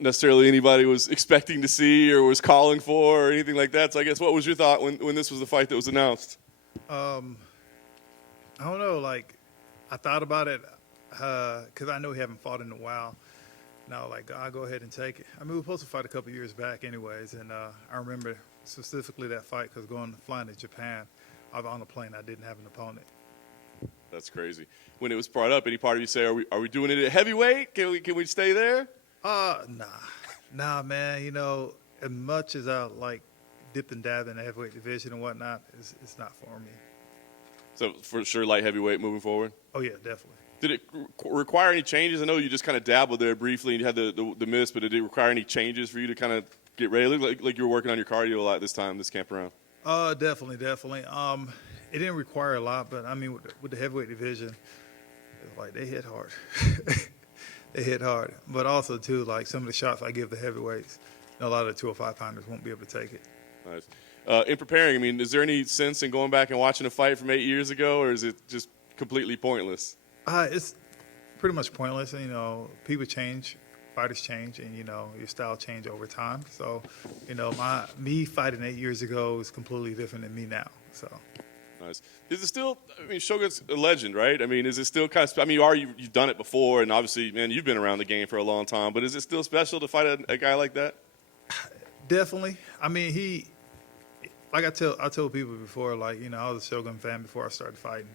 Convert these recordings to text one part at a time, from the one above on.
necessarily anybody was expecting to see or was calling for or anything like that. So I guess what was your thought when this was the fight that was announced? I don't know. Like, I thought about it because I know he haven't fought in a while. Now, like, I'll go ahead and take it. I mean, we were supposed to fight a couple years back, anyways, and I remember specifically that fight because flying to Japan, I was on a plane. I didn't have an opponent. That's crazy. When it was brought up, any part of you say, "Are we doing it at heavyweight? Can we stay there?" Nah, man. As much as I like dipped and dabbed in the heavyweight division and whatnot, it's not for me. So for sure, light heavyweight moving forward. Oh yeah, definitely. Did it require any changes? I know you just kind of dabbled there briefly and you had the miss, but did it require any changes for you to kind of get ready? It looked like you were working on your cardio a lot this camp around. Definitely. It didn't require a lot, but I mean, with the heavyweight division, like they hit hard. They hit hard, but also too, like some of the shots I give the heavyweights, a lot of the 205-pounders won't be able to take it. Nice. In preparing, I mean, is there any sense in going back and watching a fight from 8 years ago, or is it just completely pointless? It's pretty much pointless. People change, fighters change, and your style change over time. So, me fighting 8 years ago is completely different than me now. So. Nice. Is it still? I mean, Shogun's a legend, right? I mean, is it still kind of? I mean, you've done it before, and obviously, man, you've been around the game for a long time. But is it still special to fight a guy like that? Definitely. I mean, like I told people before, like I was a Shogun fan before I started fighting.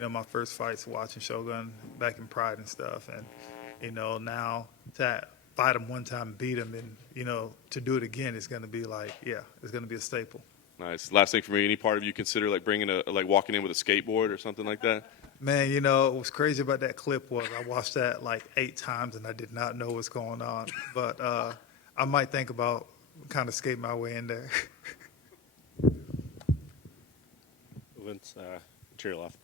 My first fights watching Shogun back in Pride and stuff, and now to fight him one time, beat him, and to do it again is going to be like, it's going to be a staple. Nice. Last thing for me, any part of you consider like bringing walking in with a skateboard or something like that? Man, what was crazy about that clip was I watched that like 8 times and I did not know what's going on. But I might think about kind of skating my way in there. Ovince, to your left.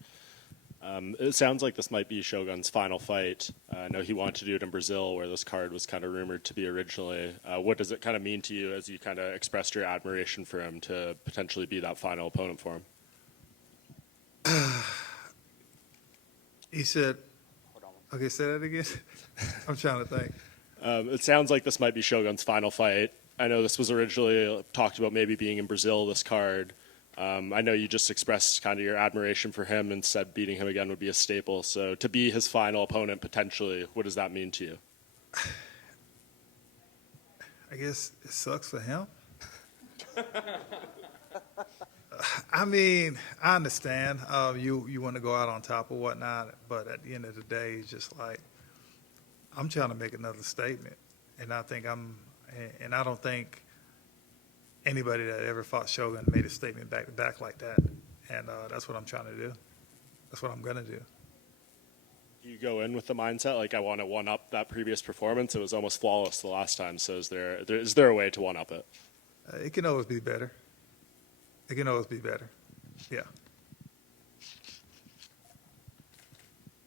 It sounds like this might be Shogun's final fight. I know he wanted to do it in Brazil, where this card was kind of rumored to be originally. What does it kind of mean to you as you kind of expressed your admiration for him to potentially be that final opponent for him? He said, okay, say that again. I'm trying to think. It sounds like this might be Shogun's final fight. I know this was originally talked about maybe being in Brazil, this card. I know you just expressed kind of your admiration for him and said beating him again would be a staple. So to be his final opponent potentially, what does that mean to you? I guess it sucks for him. I mean, I understand you want to go out on top or whatnot, but at the end of the day, it's just like I'm trying to make another statement, and I don't think anybody that ever fought Shogun made a statement back to back like that, and that's what I'm trying to do. That's what I'm gonna do. You go in with the mindset like I want to one up that previous performance. It was almost flawless the last time. So is there a way to one up it? It can always be better. It can always be better. Yeah.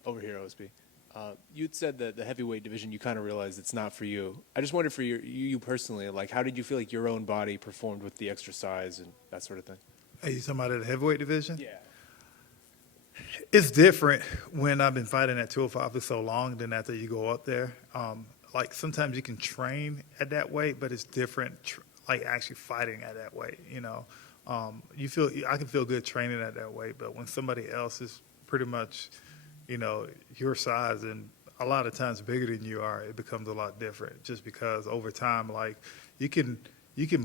Over here, OSP. You'd said that the heavyweight division, you kind of realized it's not for you. I just wondered for you personally, like how did you feel like your own body performed with the extra size and that sort of thing? Are you talking about the heavyweight division? Yeah. It's different when I've been fighting at 205 for so long than after you go up there. Like sometimes you can train at that weight, but it's different, like actually fighting at that weight. I can feel good training at that weight, but when somebody else is pretty much your size and a lot of times bigger than you are, it becomes a lot different just because over time, like you can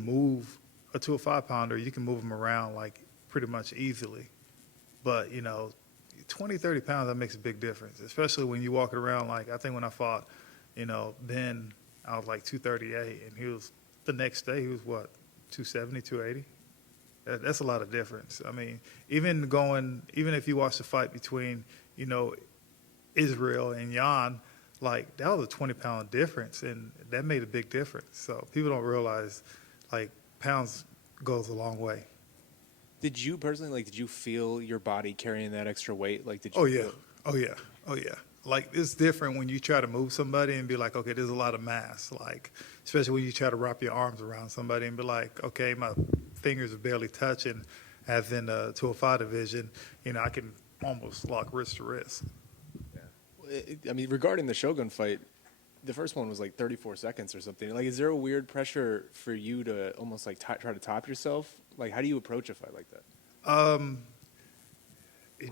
move a 205-pounder, you can move them around like pretty much easily. But, 20, 30 pounds, that makes a big difference, especially when you walk around. Like I think when I fought, Ben, I was like 238 and the next day he was what, 270, 280? That's a lot of difference. I mean, even if you watch the fight between, Israel and Jan, like that was a 20-pound difference, and that made a big difference. So people don't realize, like, pounds goes a long way. Did you personally, did you feel your body carrying that extra weight? Like, did you? Oh yeah. Like it's different when you try to move somebody and be like, okay, there's a lot of mass. Like, especially when you try to wrap your arms around somebody and be like, okay, my fingers are barely touching. As in the 205 division, I can almost lock wrist to wrist. Yeah. I mean, regarding the Shogun fight, the first one was like 34 seconds or something. Like, is there a weird pressure for you to almost like try to top yourself? Like, how do you approach a fight like that?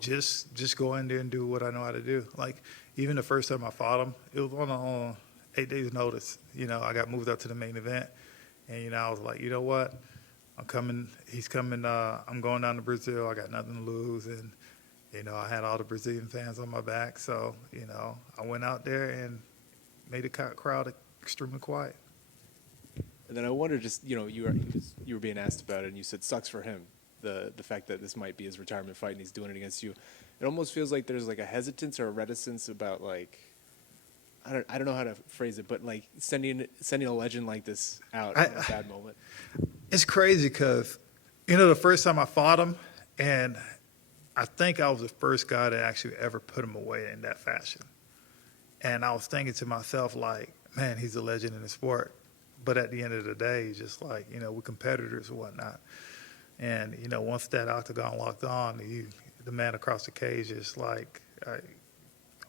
Just go in there and do what I know how to do. Like even the first time I fought him, it was on 8 days notice. I got moved up to the main event, and I was like, you know what, I'm coming. He's coming. I'm going down to Brazil. I got nothing to lose, and I had all the Brazilian fans on my back. So I went out there and made the crowd extremely quiet. And then I wonder, just you were being asked about it, and you said sucks for him. The fact that this might be his retirement fight and he's doing it against you, it almost feels like there's like a hesitance or a reticence about like I don't know how to phrase it, but like sending a legend like this out in a bad moment. It's crazy because the first time I fought him, and I think I was the first guy to actually ever put him away in that fashion. And I was thinking to myself like, man, he's a legend in the sport. But at the end of the day, he's just like we're competitors and whatnot. And, once that octagon locked on, the man across the cage is like, I'm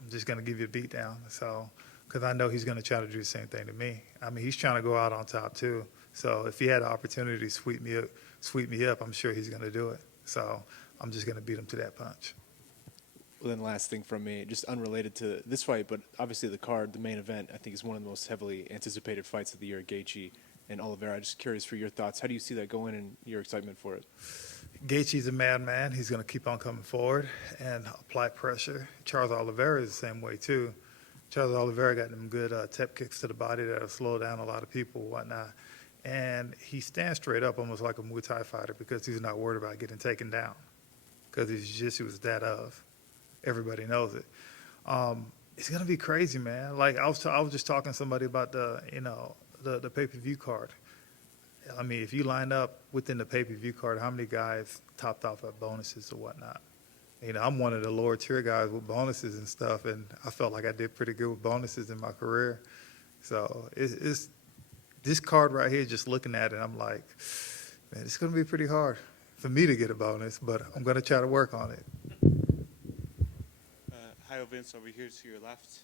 just going to give you a beat down. So, because I know he's going to try to do the same thing to me. I mean, he's trying to go out on top too. So if he had the opportunity to sweep me up, I'm sure he's going to do it. So I'm just going to beat him to that punch. Well, then last thing from me, just unrelated to this fight, but obviously the card, the main event, I think is one of the most heavily anticipated fights of the year, Gaethje and Oliveira. I'm just curious for your thoughts. How do you see that going and your excitement for it? Gaethje's a madman. He's going to keep on coming forward and apply pressure. Charles Oliveira is the same way, too. Charles Oliveira got them good tep kicks to the body that'll slow down a lot of people and whatnot. And he stands straight up almost like a Muay Thai fighter because he's not worried about getting taken down because he was that of. Everybody knows it. It's going to be crazy, man. Like I was just talking to somebody about the pay-per-view card. I mean, if you line up within the pay-per-view card, how many guys topped off at bonuses or whatnot? I'm one of the lower tier guys with bonuses and stuff, and I felt like I did pretty good with bonuses in my career. So it's this card right here, just looking at it, I'm like, man, it's going to be pretty hard for me to get a bonus, but I'm going to try to work on it. Hi, Ovince, over here to your left.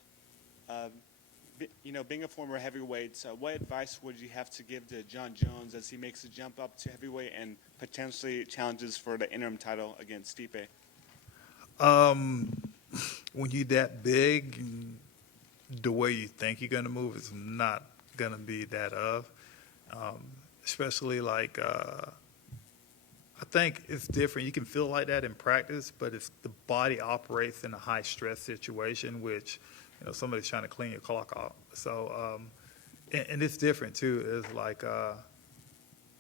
Being a former heavyweight, what advice would you have to give to John Jones as he makes a jump up to heavyweight and potentially challenges for the interim title against Stipe? When you're that big, the way you think you're going to move is not going to be that of. Especially like, I think it's different. You can feel like that in practice, but if the body operates in a high stress situation, which somebody's trying to clean your clock off. So, and it's different too. It's like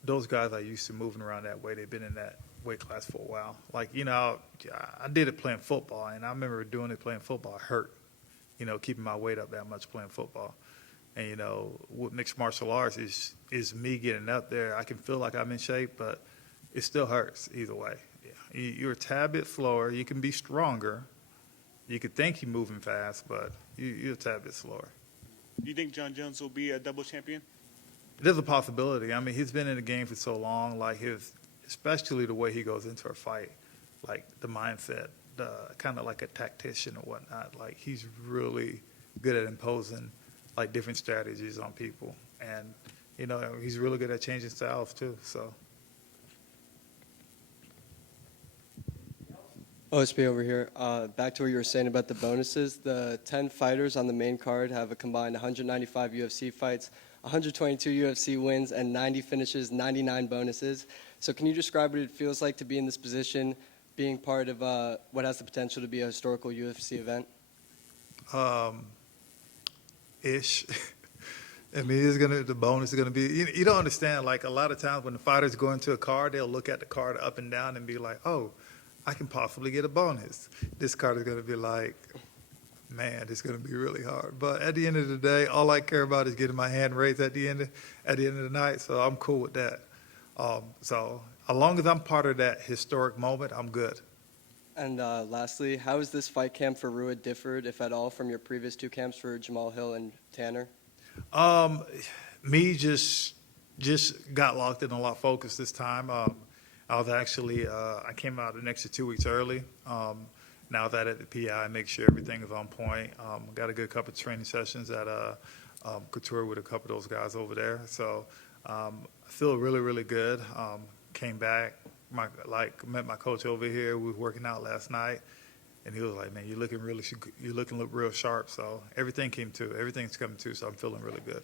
those guys are used to moving around that way. They've been in that weight class for a while. Like I did it playing football, and I remember doing it playing football. It hurt, keeping my weight up that much playing football. And with mixed martial arts is me getting up there. I can feel like I'm in shape, but it still hurts either way. Yeah. You're a tad bit slower. You can be stronger. You could think you're moving fast, but you're a tad bit slower. Do you think John Jones will be a double champion? There's a possibility. I mean, he's been in the game for so long. Like especially the way he goes into a fight, like the mindset, kind of like a tactician or whatnot. Like he's really good at imposing like different strategies on people, and he's really good at changing styles too. So. OSP over here. Back to what you were saying about the bonuses. The 10 fighters on the main card have a combined 195 UFC fights, 122 UFC wins, and 90 finishes, 99 bonuses. So can you describe what it feels like to be in this position, being part of what has the potential to be a historical UFC event? Ish. I mean, the bonus is gonna be. You don't understand. Like a lot of times when the fighters go into a card, they'll look at the card up and down and be like, "Oh, I can possibly get a bonus." This card is gonna be like, "Man, it's gonna be really hard." But at the end of the day, all I care about is getting my hand raised at the end of the night. So I'm cool with that. So as long as I'm part of that historic moment, I'm good. And lastly, how has this fight camp for Rua differed, if at all, from your previous two camps for Jamal Hill and Tanner? Me just got locked in a lot focused this time. I was actually I came out an extra 2 weeks early. Now that at the PI, make sure everything is on point. Got a good couple of training sessions at Couture with a couple of those guys over there. So I feel really, really good. Came back, met my coach over here. We were working out last night, and he was like, "Man, you're looking real sharp." So everything's coming too. So I'm feeling really good.